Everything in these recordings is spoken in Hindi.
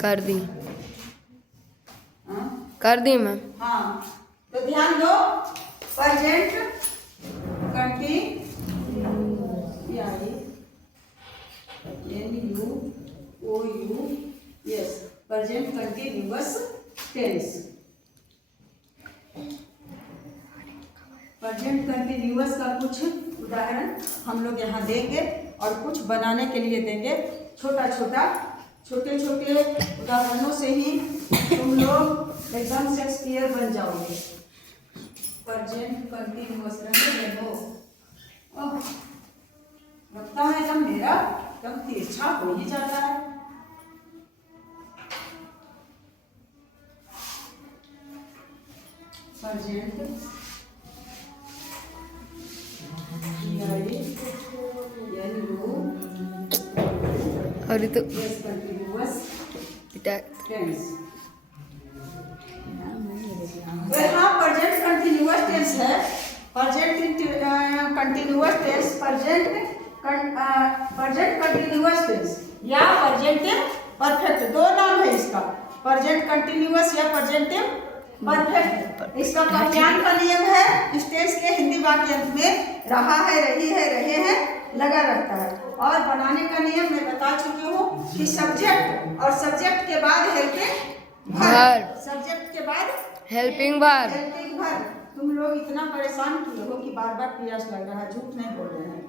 कर दी। हाँ कर दी मैम। हाँ, तो ध्यान दो, present continuous, present continuous tense. Present continuous का कुछ उदाहरण हम लोग यहाँ देंगे और कुछ बनाने के लिए देंगे। छोटे छोटे उदाहरणों से ही तुम लोग एकदम शेक्सपियर बन जाओगे। प्रेजेंट कंटिन्यूअस लगता है जब मेरा एकदम तिरछा हो ही जाता है। प्रेजेंट और तो कंटिन्यूअस टेंस। हाँ, प्रेजेंट कंटिन्यूअस टेंस है। Present continuous tense, present continuous tense या प्रेजेंटिव परफेक्ट, दो नाम है इसका, प्रेजेंट कंटिन्यूअस या प्रेजेंटिव परफेक्ट। इसका व्याख्यान का नियम है, इस टेंस के हिंदी वाक्यांश में रहा है, रही है, रहे हैं लगा रहता है। और बनाने का नियम मैं बता चुकी हूँ कि सब्जेक्ट और सब्जेक्ट के बाद हेल्पिंग वर्ब, सब्जेक्ट के बाद हेल्पिंग वर्ब। Helping verb. तुम लोग इतना परेशान क्यों हो कि बार बार प्रयास लग रहा है, झूठ नहीं बोल रहे हैं।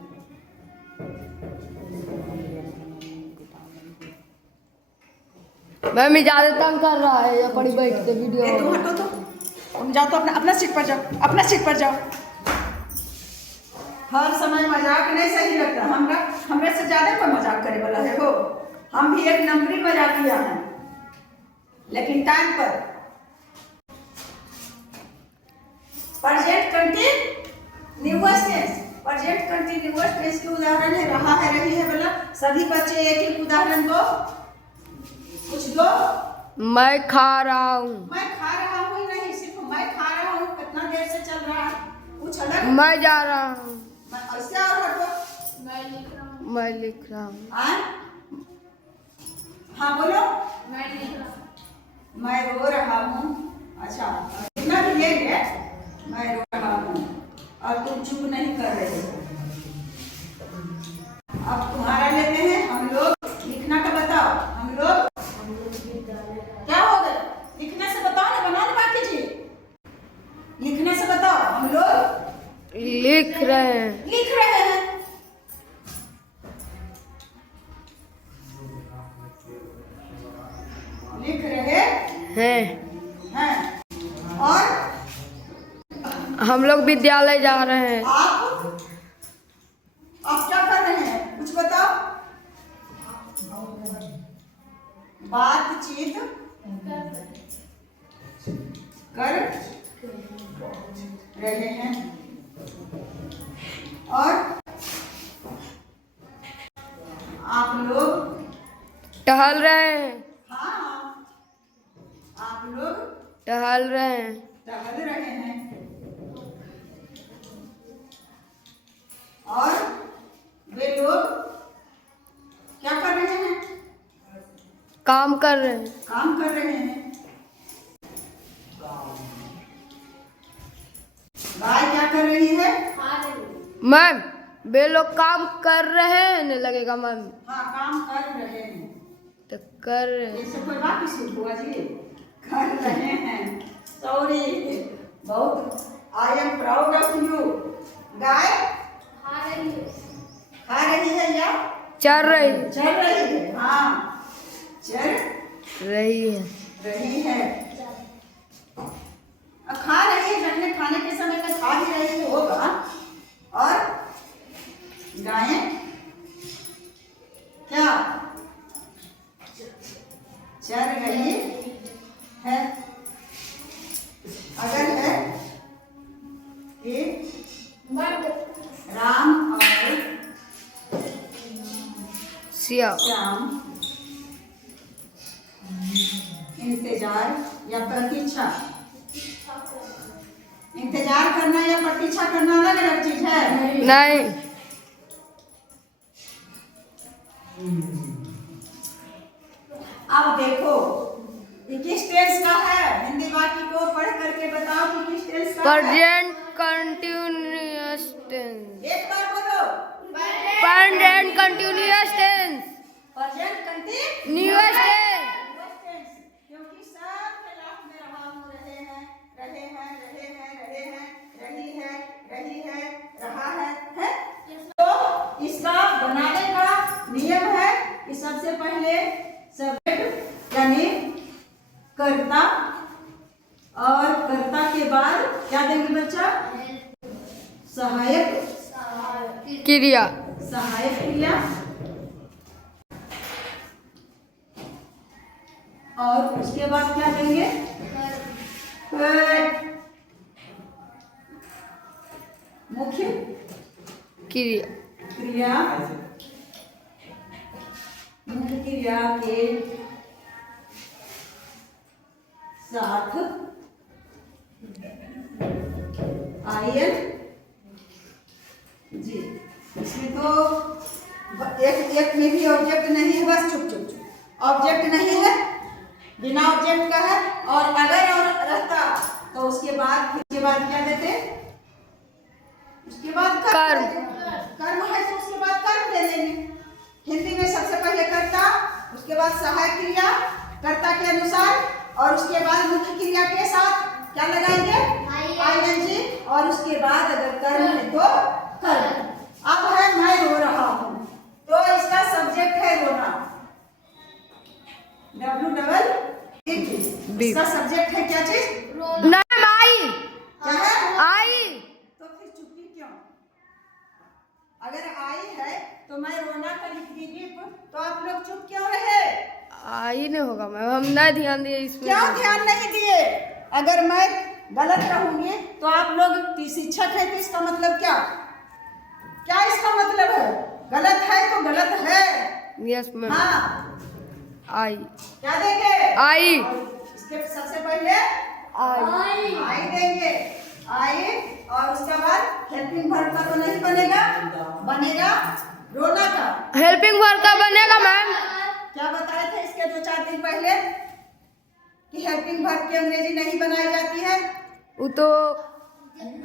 मैम ज्यादा तंग कर रहा है, या पड़ी बैठते वीडियो। तुम हटो, तो तुम जाओ, तो अपना सीट पर जाओ, अपना सीट पर जाओ। हर समय मजाक नहीं सही लगता। हमरे से ज्यादा कोई मजाक करे वाला है हो? हम भी एक नंबरी मजाकिया हैं, लेकिन टाइम पर। Present continuous tense, present continuous tense के उदाहरण है रहा है, रही है बोला। सभी बच्चे एक एक उदाहरण दो, कुछ दो। मैं खा रहा हूँ। मैं खा रहा हूँ नहीं, सिर्फ मैं खा रहा हूँ। कितना देर से चल रहा है? कुछ अलग। मैं जा रहा हूँ। ऐसे और हटो। मैं लिख रहा हूँ। हाँ बोलो। मैं लिख रहा हूँ। मैं रो रहा हूँ। अच्छा, इतना भी लेंगे। मैं रो रहा हूँ और तुम चुप नहीं कर रहे हो। अब तुम्हारा लेते हैं हम लोग। लिखना का बताओ। हम लोग क्या हो गए? लिखने से बताओ ना, बनाने बात कीजिए। लिखने से बताओ। हम लोग लिख रहे हैं। लिख रहे हैं। लिख रहे हैं। और हम लोग विद्यालय जा रहे हैं। आप क्या कर रहे हैं? कुछ बताओ। बातचीत कर रहे हैं। और आप लोग टहल रहे हैं। हाँ, आप लोग टहल रहे हैं। टहल रहे हैं। और वे लोग क्या कर रहे हैं? काम कर रहे हैं। काम कर रहे हैं। गाय क्या कर रही है? मैम वे लोग काम कर रहे हैं, नहीं लगेगा मैम? हाँ, काम कर रहे हैं। तो कर रहे हैं। ऐसे कोई बात नहीं हुआ जी। कर रहे हैं। सॉरी, बहुत I am proud of you. गाय खा रही है या चल रही? चल रही है। हाँ, चल रही है। खा रही है, जब खाने के समय में खा भी रही होगा। और गायें क्या चल रही है? अगर है कि राम और श्याम इंतजार या प्रतीक्षा, इंतजार करना या प्रतीक्षा करना अलग अलग चीज है। नहीं। अब देखो ये किस टेंस का है, हिंदी वाक्य को पढ़ करके बताओ कि किस टेंस का है। Present continuous tense. एक बार बोलो। Present continuous tense. Present continuous न्यूअस टेंस। क्योंकि सब के लास्ट में रहा हो रहे हैं, रहे हैं, रहे हैं, रहे हैं, रही है, रही है, रहा है? तो इसका बनाने का नियम है कि सबसे पहले सब्जेक्ट यानी कर्ता, और कर्ता के बाद क्या देंगे बच्चा? सहायक क्रिया। सहायक क्रिया, और उसके बाद क्या देंगे? मुख्य क्रिया। क्रिया, मुख्य क्रिया के साथ आयन जी। इसमें तो एक में भी ऑब्जेक्ट नहीं है, बस चुप चुप चुप ऑब्जेक्ट नहीं है, बिना ऑब्जेक्ट का है। और अगर और रहता तो उसके बाद क्या देते? उसके बाद कर्म। कर्म है तो उसके बाद कर्म दे देंगे। हिंदी में सबसे पहले कर्ता, उसके बाद सहायक क्रिया कर्ता के अनुसार, और उसके बाद मुख्य क्रिया के साथ क्या लगाएंगे? आईएनजी, और उसके बाद अगर कर्म है तो कर्म। अब है मैं रो रहा हूँ, तो इसका सब्जेक्ट है रोना, WEE। इसका सब्जेक्ट है क्या चीज? नाम आई। क्या है? आई। तो फिर चुप्पी क्यों? अगर आई है तो मैं रोना का लिख दीजिए, तो आप लोग चुप क्यों रहे? आई नहीं होगा मैम, हम नहीं ध्यान दिए इसमें। क्यों ध्यान नहीं दिए? अगर मैं गलत रहूंगी तो आप लोग शिक्षक है, तो इसका मतलब क्या? क्या इसका मतलब है? गलत है तो गलत है। Yes ma'am. हाँ, आई। क्या देंगे? आई। इसके सबसे पहले आई देंगे, आई, और उसके बाद हेल्पिंग वर्ब का तो नहीं बनेगा, बनेगा रोना का। हेल्पिंग वर्ब का बनेगा मैम। क्या बताए थे इसके 2-4 दिन पहले कि हेल्पिंग वर्ब की अंग्रेजी नहीं बनाई जाती है? वो तो नहीं,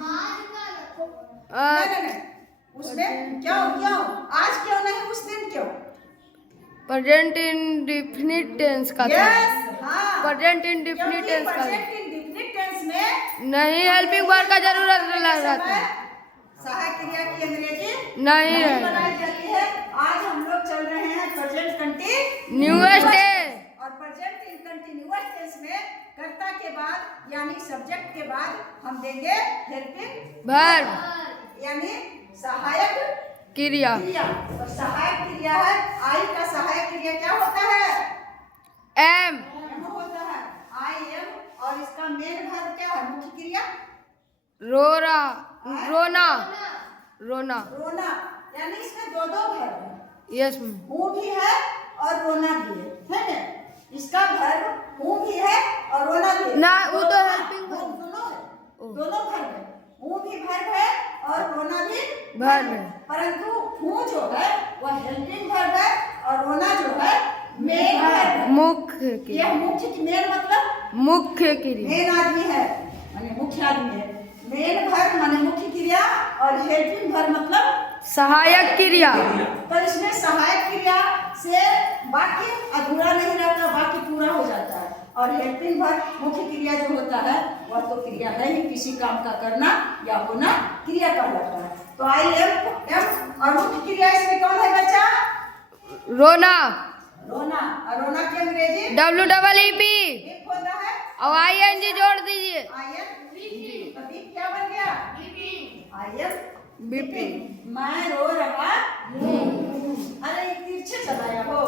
उसमें क्यों क्यों आज क्यों नहीं, उस दिन क्यों? प्रेजेंट इंडेफिनिट टेंस का था। यस, हाँ, प्रेजेंट इंडेफिनिट टेंस का प्रेजेंट इंडेफिनिट टेंस में नहीं हेल्पिंग वर्ब का जरूरत रहता है। सहायक क्रिया की अंग्रेजी नहीं है। बनाई जाती है। आज हम लोग चल रहे हैं प्रेजेंट न्यूअस टेंस, और प्रेजेंट इन कंटिन्यूअस टेंस में कर्ता के बाद यानी सब्जेक्ट के बाद हम देंगे हेल्पिंग वर्ब यानी सहायक क्रिया। और सहायक क्रिया है, आई का सहायक क्रिया क्या होता है? एम होता है, आई एम। और इसका मेन वर्ब क्या है? मुख्य क्रिया रोना। रोना। रोना। रोना, यानी इसमें दो वर्ब है। यस हूँ भी है और रोना भी है ना? इसका वर्ब हूँ भी है और रोना भी है। ना, वो तो हाँ, helping verb। दोनों है, दोनों वर्ब है। हूँ भी वर्ब है और रोना भी वर्ब है। परंतु हूँ जो है वह हेल्पिंग वर्ब है और रोना जो है मेन वर्ब है। मुख्य क्रिया। यह मुख्य मेन मतलब मुख्य क्रिया। मेन आदमी है, माने मुख्य आदमी है। मेन वर्ब माने मुख्य क्रिया, और हेल्पिंग वर्ब मतलब सहायक क्रिया। तो इसमें सहायक क्रिया से वाक्य अधूरा नहीं रहता, वाक्य पूरा हो जाता है। और हेल्पिंग वर्ब मुख्य क्रिया जो होता है वह तो क्रिया है ही, किसी काम का करना या होना क्रिया कहलाता है। तो आई एम और मुख्य क्रिया इसमें कौन है बच्चा? रोना। रोना, और रोना की अंग्रेजी WEEP एक होता है, और ING जोड़ दीजिए। आई एम तो बीप क्या बन गया? I am beeping. मैं रो रहा हूँ। अरे तिरछे चलाया हो।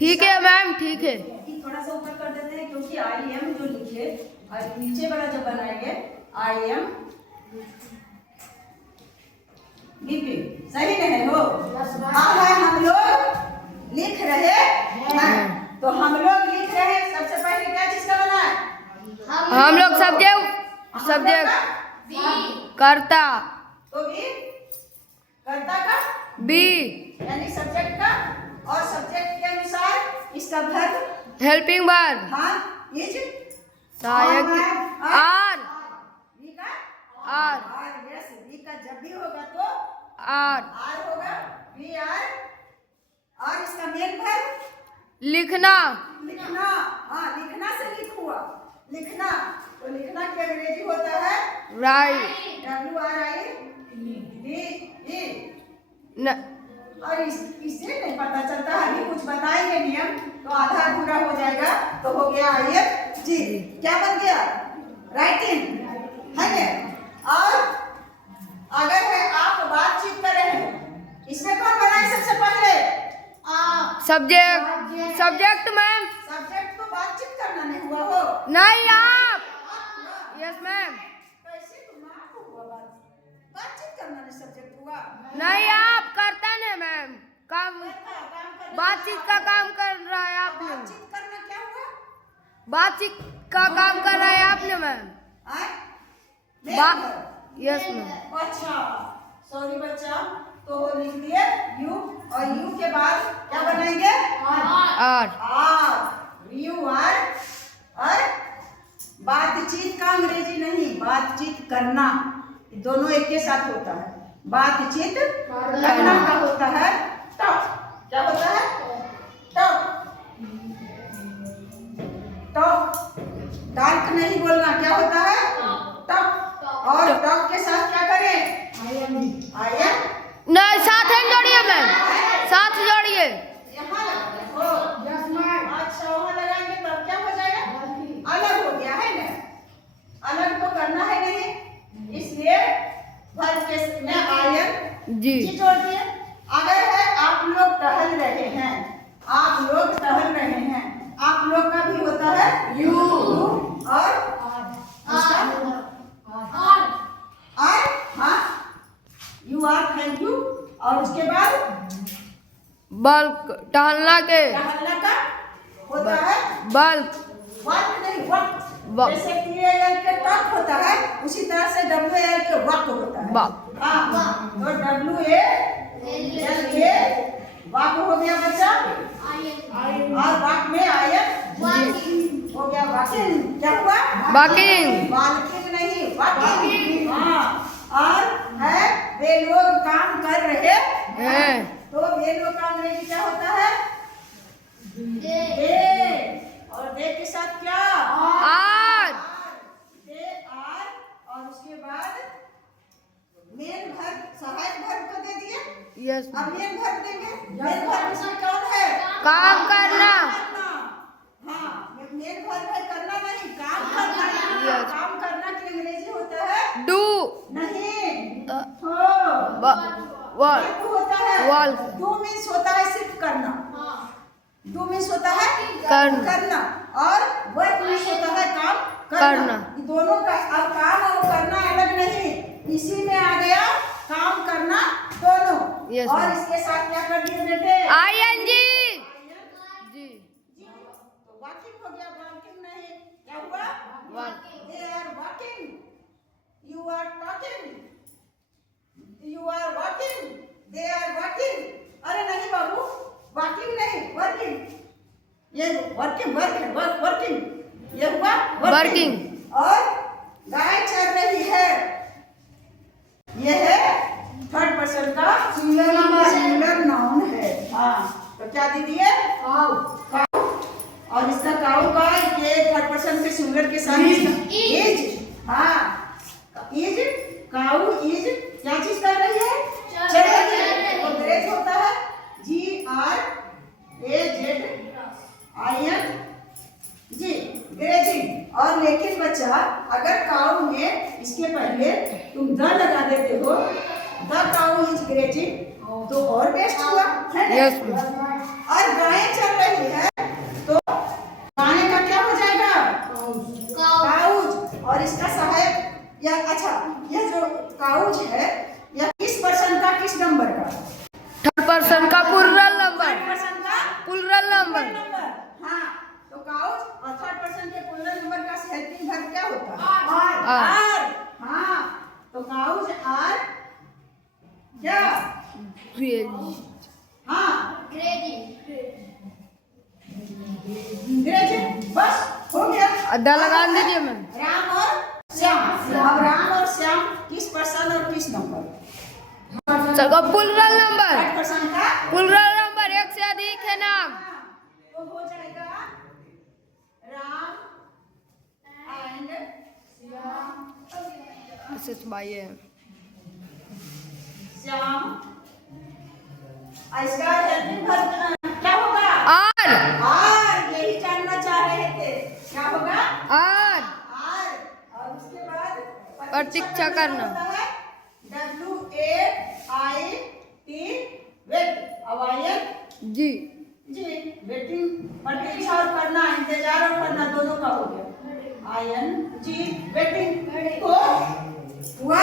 ठीक है मैम, ठीक है। थोड़ा सा ऊपर कर देते हैं, क्योंकि आई एम जो लिखे और नीचे वाला जो बनाएंगे आई एम बीपिंग, सही नहीं हो? हाँ है, हम लोग लिख रहे हैं। तो हम लोग लिख रहे हैं, सबसे पहले क्या चीज का बना है? हम लोग सब्जेक्ट कर्ता तो भी कर्ता का बी यानी सब्जेक्ट का, और सब्जेक्ट के अनुसार इसका वर्ब हेल्पिंग वर्ब हाँ इज सहायक आर बी का आर यस बी का जब भी होगा तो आर आर होगा बी आर और इसका मेन वर्ब लिखना लिखना। हाँ लिखना से लिख हुआ लिखना तो लिखना की अंग्रेजी होता है राइट WRITE और इससे नहीं पता चलता है अभी कुछ बताएंगे नियम तो आधा पूरा हो जाएगा तो हो गया ING क्या बन गया राइटिंग है क्या। और अगर है आप बातचीत कर रहे हैं इसमें कौन बनाए सबसे पहले सब्जेक्ट मैम सब्जेक्ट तो बातचीत करना नहीं हुआ हो नहीं आप यस मैम कैसे तुम आप हुआ बातचीत करना नहीं सब्जेक्ट हुआ नहीं आप करता नहीं मैम काम बातचीत का काम कर रहा है आपने बातचीत करना क्या हुआ बातचीत का काम कर रहा है आपने मैम यस मैम। अच्छा सॉरी बच्चा तो वो लिख दिए यू और यू के बाद क्या बनाएंगे आर यू आर और बातचीत का अंग्रेजी नहीं बातचीत करना दोनों एक के साथ होता है बातचीत करना का होता है टॉक क्या होता है टॉक टॉक डार्क नहीं बोलना क्या होता है टॉक और टॉक के साथ क्या करें आया नहीं साथ ही जोड़िए मैम साथ जोड़िए यहाँ हो अच्छा वहाँ लगाएंगे तब क्या हो जाएगा अलग हो गया है ना अलग तो करना है नहीं इसलिए वर्ब के में आयन जी जोड़ दिए। अगर है आप लोग टहल रहे हैं आप लोग टहल रहे हैं आप लोग का भी होता है यू और हाँ यू आर थैंक यू और उसके बाद बल्क टहलना के टहलना का होता है बल्क वॉक नहीं वॉक वॉक। जैसे TAL के टॉक होता है उसी तरह से WAL के वॉक होता है वॉक। हाँ तो WAL के वॉक हो गया बच्चा और वॉक में आयन हो गया वॉकिंग क्या हुआ वॉकिंग वॉकिंग नहीं वॉकिंग हाँ और है वे लोग काम कर रहे हैं तो वे लोग का अंग्रेजी क्या होता है दे और दे के साथ क्या आर दे आर और उसके बाद मेन वर्ब सहायक वर्ब को दे दिए यस अब मेन वर्ब देंगे मेन वर्ब इसमें कौन है काम करना हाँ मेन वर्ब है करना नहीं काम करना Yes. काम करना की अंग्रेजी होता है डू नहीं हो वर्क होता है वर्क डू मीन्स होता है सिर्फ करना डू मीन्स होता है करना और वर्क मीन्स होता है काम करना। ये दोनों का अब काम और करना अलग नहीं इसी में आ गया काम करना दोनों Yes, और ma'am. इसके साथ क्या कर दिए बेटे ING जी तो वॉकिंग हो गया वॉकिंग नहीं क्या हुआ work they are walking you are talking you are walking they are walking अरे नहीं बाबू वॉकिंग नहीं वर्किंग ये वर्किंग वर्किंग ये हुआ वर्किंग और गाय चल रही है ये है थर्ड पर्सन का सिंगुलर नाउन है हाँ तो क्या दे दिए काऊ और इसका काऊ का ये थर्ड पर्सन के सिंगुलर के साथ इज हाँ इज काऊ इज क्या चीज कर रही है चल रही है तो ग्रेज होता है GRAZING ग्रेजिंग और लेकिन बच्चा अगर काऊ में इसके पहले तुम द लगा देते हो द काऊ इज ग्रेजिंग तो और बेस्ट हुआ है ना Yes, और गायें चल रही है तो गाने का क्या हो जाएगा काउज और इसका सहायक या अच्छा यह जो काउज है यह किस पर्सन का किस नंबर का थर्ड पर्सन का प्लूरल नंबर पर्सन का प्लूरल नंबर हाँ तो काउच और थर्ड पर्सन के प्लूरल नंबर का हेल्पिंग वर्ब क्या होता है आर। आर हाँ तो काउच आर क्या हाँ अड्डा लगा दीजिए मैम। राम और श्याम। अब राम और श्याम किस पर्सन और किस नंबर? सबका प्लूरल नंबर। थर्ड पर्सन का प्लूरल नंबर, एक से अधिक है नाम। तो हो जाएगा राम एंड श्याम। श्याम। इसका हेल्पिंग वर्ब क्या होगा? आर। यही जानना चाह रहे थे, क्या होगा? आर। और उसके बाद प्रतीक्षा करना। WAIT wait. अवायन जी। वेटिंग, प्रतीक्षा और करना, इंतजार और करना दोनों का हो गया। ING waiting. तो हुआ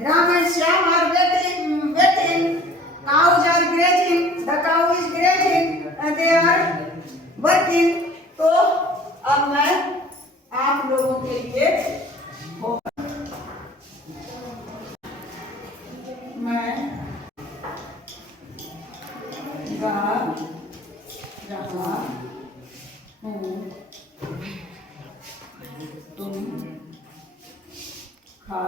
Ram and Shyam are waiting. Cows are grazing. The cow is grazing. They are working. तो अब मैं आप लोगों के लिए मैं गा रहा हूँ, तुम खा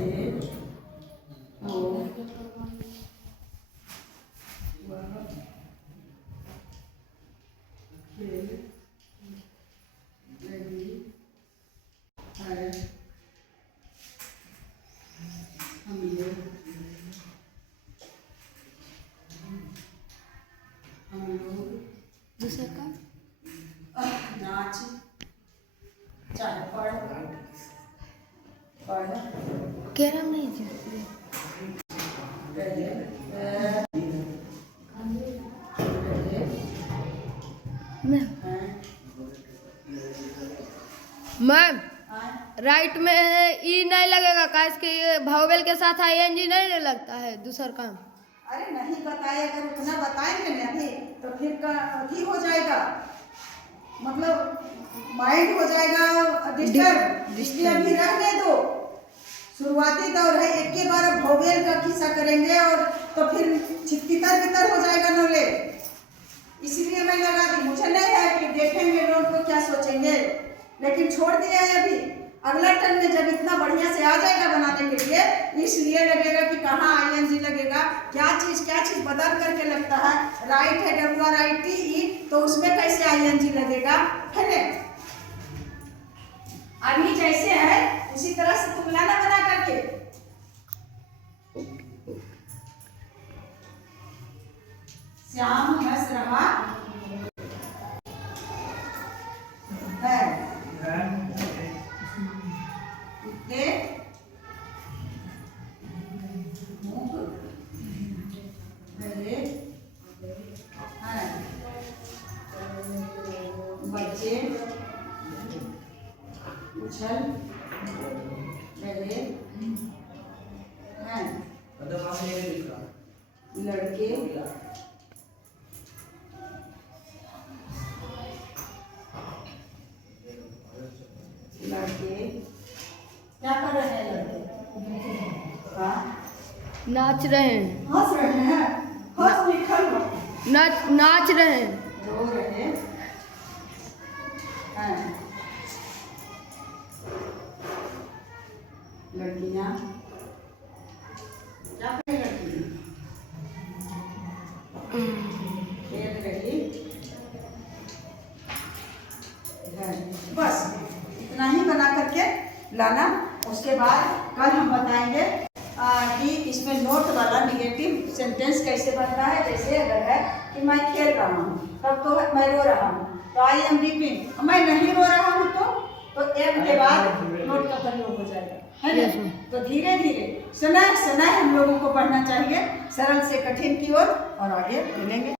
रहे हो, वह खेल रही है, हम लोग दूसरा का नाच चाहे पढ़ कैरम नहीं जी। मैम राइट में ई नहीं लगेगा, काश के ये भावेल के साथ ING नहीं लगता है दूसरा काम। अरे नहीं बताए, अगर उतना बताएंगे ना अभी तो फिर का अभी हो जाएगा, मतलब माइंड हो जाएगा डिस्टर्ब। इसलिए अभी रहने दो, शुरुआती दौर है, एक के बार भोवेल का किस्सा करेंगे और तो फिर छितर बितर हो जाएगा नॉलेज। इसलिए मैं लगा दी, मुझे नहीं है कि देखेंगे लोग तो क्या सोचेंगे, लेकिन छोड़ दिया है अभी। अगला टर्म में जब इतना बढ़िया से आ जाएगा बनाने के लिए, इसलिए लगेगा कि कहाँ ING लगेगा, क्या चीज बदल करके लगता है। राइट है WRITE, तो उसमें कैसे ING लगेगा, है ना? अभी जैसे है उसी तरह से तुम लाना बना करके। श्याम हंस रहा है, उसके मुंह रहे हैं, बच्चे उछल रहे हैं, लड़के क्या कर रहे हैं? लड़के नाच रहे हैं, हंस रहे हैं, हंस लिखल नाच रहे हैं, रो रहे हैं। लड़कियां क्या कर रही? खेल रही है। बस इतना ही बना करके लाना। उसके बाद कल हम बताएंगे कि इसमें नोट वाला निगेटिव सेंटेंस कैसे बनता है। जैसे अगर है कि मैं खेल रहा हूँ, तब तो मैं रो रहा हूँ, तो I am weeping। मैं नहीं रो रहा हूँ तो M के बाद नोट का प्रयोग हो जाएगा, है ना? तो धीरे धीरे समय हम लोगों को पढ़ना चाहिए, सरल से कठिन की ओर, और आगे मिलेंगे।